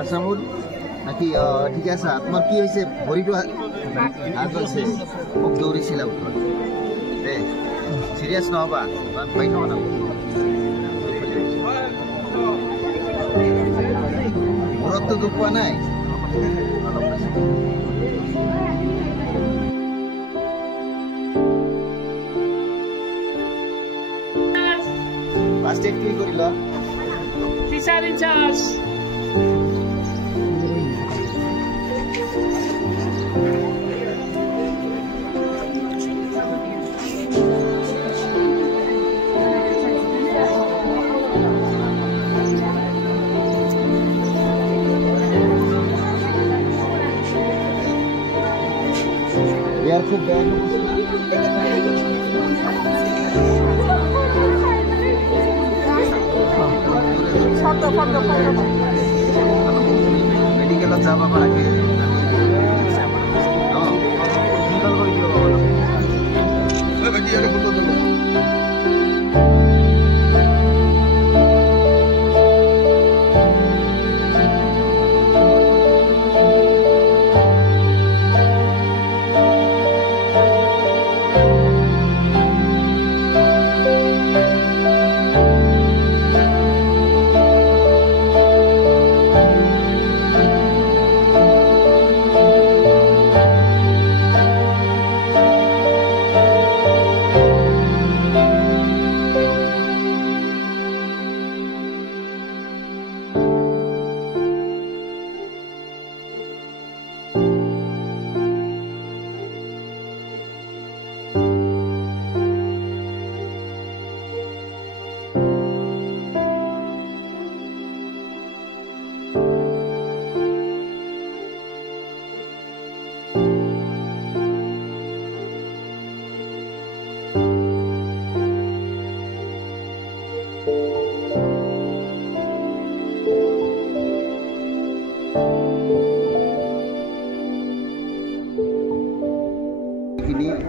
আসামুল নাকি ঠিক আছে তোমার কি হয়েছে ভরিটো হাত আছে খুব দৌড়িছিল উঠোন দে সিরিয়াস নহবা পাই খাব না মূৰত তো দুখ পোৱা নাই ফাৰ্স্ট এড কি কৰিল টিচাৰ ইনচাৰ্জ यार खूब बैग মেডিকেলত যাব পৰাকে সোনকাল কৰি দিব ঐ বাকি ইয়াতে ফটো তোলো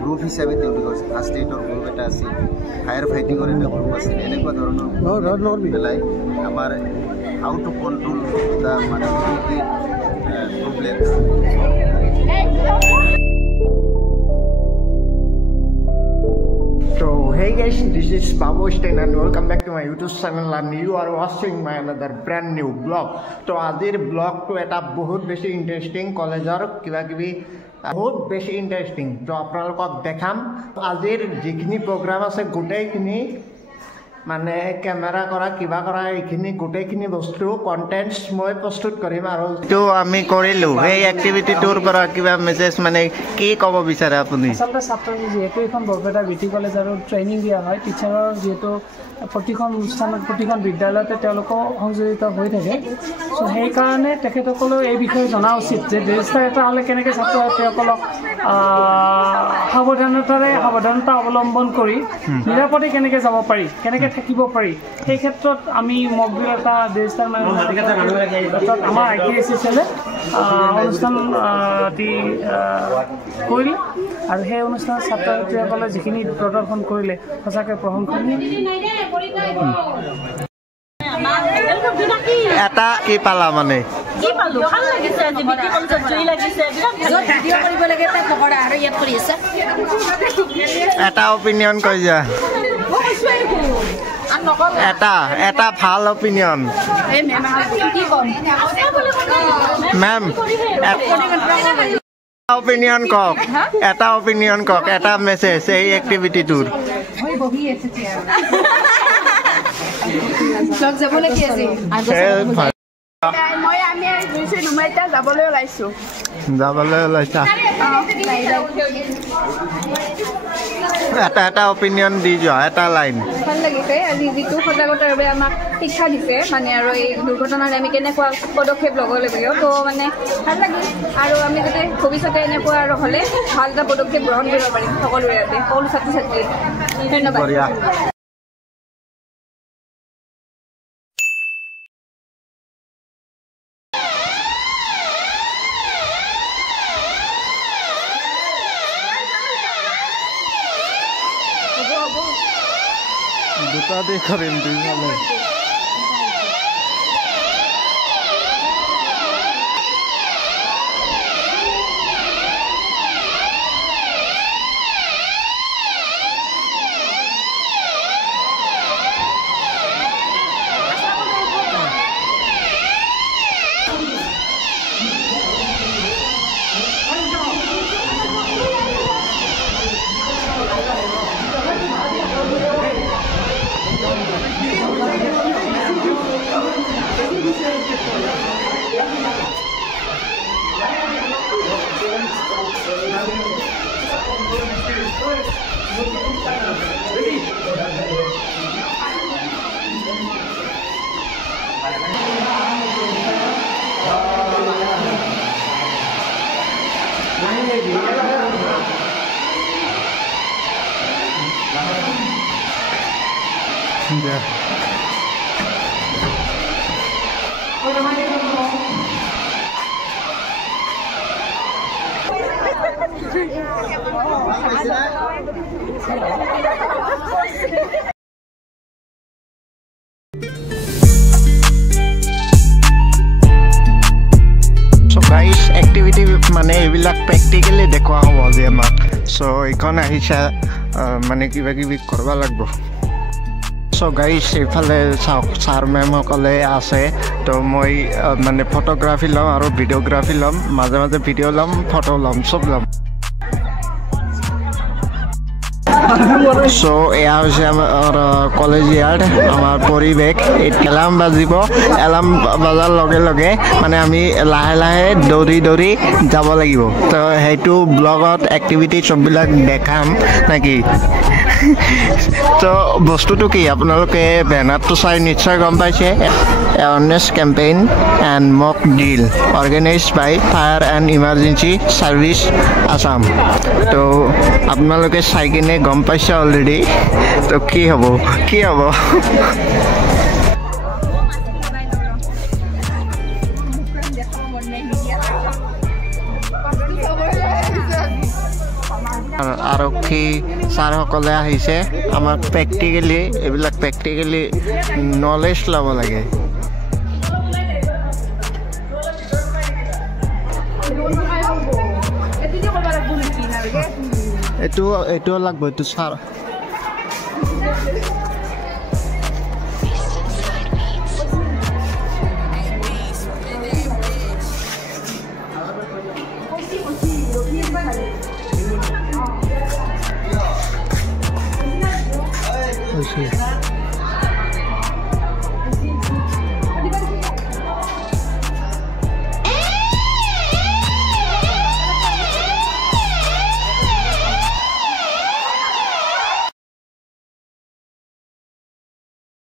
গ্ৰুপ হিচাপে তেওঁলোকৰ ফাৰ্ষ্ট এইডৰ গ্ৰুপ এটা আছিল ফায়াৰ ফাইটিঙৰ এটা গ্ৰুপ আছিল এনেকুৱা ধৰণৰ পেলাই আমাৰ হাউ টু কণ্ট্ৰল দ্য মানে problem So hey guys, this is Babu Stein and welcome back to my YouTube channel and you are watching my another brand new vlog. So azir vlog to eta bahut beshi interesting collegeor kiba kibi बहुत बेसि interesting तो आपनालोকক देखाम आजिर जिखिनि programme আছে গোটেইখিনি মানে camera করা কিবা করা এইখিনি গোটেইখিনি বস্তু কন্টেন্টস মই প্রস্তুত কৰিম আৰু তো আমি কৰিলো এই এক্টিভিটিটোৰ পৰা কিবা মেসেজ মানে কি ক'ব বিচাৰে আপুনি আচলতে ছাত্ৰ যেহেতু এখন বৰপেটা বিটি কলেজ আৰু ট্ৰেইনিং দিয়া হয় টিচাৰৰ যেহেতু প্ৰতিখন অনুষ্ঠানত প্ৰতিখন বিদ্যালয়তে তেওঁলোকো সংযোজিত হৈ থাকে সো সেই কাৰণে তেখেতসকলে এই বিষয়ে জনা উচিত যে ৰেজিষ্টাৰ এটা হলে কেনেকৈ ছাত্ৰ ছাত্ৰীসকলক সাৱধানতা অৱলম্বন কৰি নিৰাপদে কেনেকৈ যাব পাৰি কেনেকৈ থাকিব পাৰি সেই ক্ষেত্ৰত আমি মকবিল এটা ৰেজিষ্টাৰ আমাৰ ITSCলে অনুষ্ঠান কৰিলে আৰু সেই অনুষ্ঠানত ছাত্ৰ ছাত্ৰীসকলে যিখিনি প্ৰদৰ্শন কৰিলে সঁচাকৈ প্ৰশংসনীয় এটা কি পালা মানে কি পালো ভাল লাগিছে আজি বিটি কলেজত জুই লাগিছে বিৰাট ভিডিও কৰিব লাগে তা পকৰা আৰু ইয়াত কৰি আছে এটা অপিনিয়ন কৈ যা এটা ভাল অপিনিয়ন এই মেম কি কম মেম অপিনিয়ন কক এটা মেসেজ এই এক্টিভিটিটোৰ মই বহি আছে চেয়াৰ ব্লগ যাবলে কি আছে মই আমি গৈছে নুমাইতা যাবলৈ ওলাইছো এটা অপিনিয়ন দি যোৱা এটা লাইন ভাল লাগিছে আজি যিটো সজাগতাৰ বাবে আমাক শিক্ষা দিছে মানে আৰু এই দুৰ্ঘটনাত আমি কেনেকুৱা পদক্ষেপ ল'ব লাগিব তো মানে ভাল লাগিল আৰু আমি যাতে ভৱিষ্যতে এনেকুৱা আৰু হ'লে ভাল এটা পদক্ষেপ গ্ৰহণ কৰিব পাৰিম সকলোৰে ইয়াতে সকলো ছাত্ৰ ছাত্ৰী ধন্যবাদ দুটা দিয়ে কৰেন দুই ভালো গাইজ এক্টিভিটি মানে এইবিলাক প্ৰেক্টিকেলি দেখুওৱা হ'ব যে আমাক চ' এইখন আহিছে মানে কিবা কিবি কৰিব লাগিব চ' গাইজ এইফালে চাওক ছাৰ মেমসকলে আছে তো মই মানে ফটোগ্ৰাফী ল'ম আৰু ভিডিঅ'গ্ৰাফী ল'ম মাজে মাজে ভিডিঅ' ল'ম ফটো ল'ম চব ল'ম চ' এয়া হৈছে আমাৰ কলেজ ইয়াৰ্ড আমাৰ পৰিৱেশ এলাৰ্ম বাজিব এলাৰ্ম বজাৰ লগে লগে মানে আমি লাহে লাহে দৌৰি দৌৰি যাব লাগিব তো সেইটো ব্লগত এক্টিভিটি চববিলাক দেখাম নেকি তো বস্তুটো কি আপোনালোকে বেনাৰটো চাই নিশ্চয় গম পাইছে awareness campaign and mock drill organise by fire and emergency service Assam তো আপোনালোকে চাই কিনে গম পাইছে অলৰেডি তো কি হ'ব আৰক্ষী ছাৰসকলে আহিছে আমাক প্ৰেক্টিকেলি এইবিলাক প্ৰেক্টিকেলি নলেজ ল'ব লাগে এইটো লাগব এইটো ছাৰ